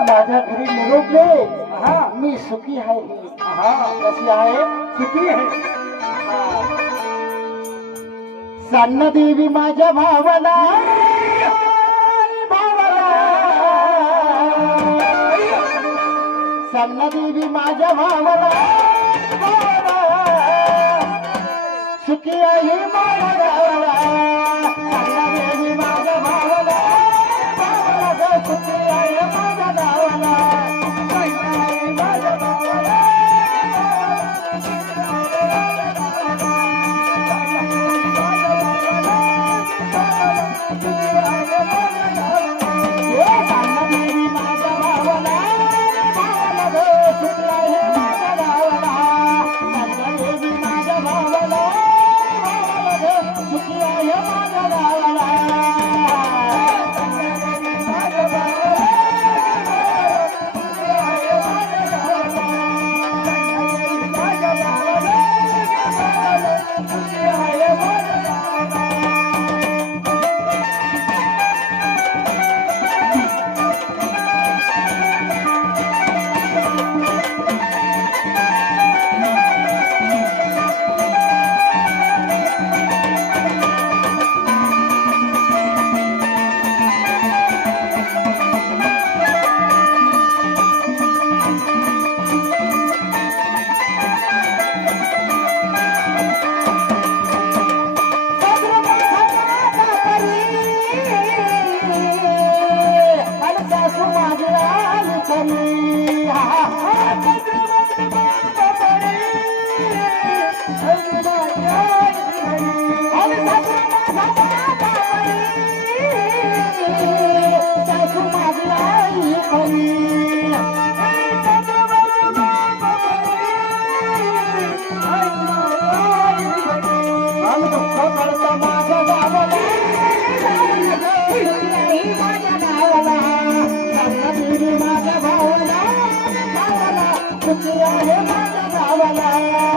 माझ्या घरी निरोप दे. हा मी सुखी आहे. हा कशी आहे? सुखी आहे. सन्न देवी माझ्या भावाला सन्न देवी माझ्या भावाला सुखी आहे माझ्या गावाला. सन्न देवी माझ्या भावाला सुखी आहे माझ्या गावाला. माझ्या भावाला सुखी आहे माझ्या गावाला.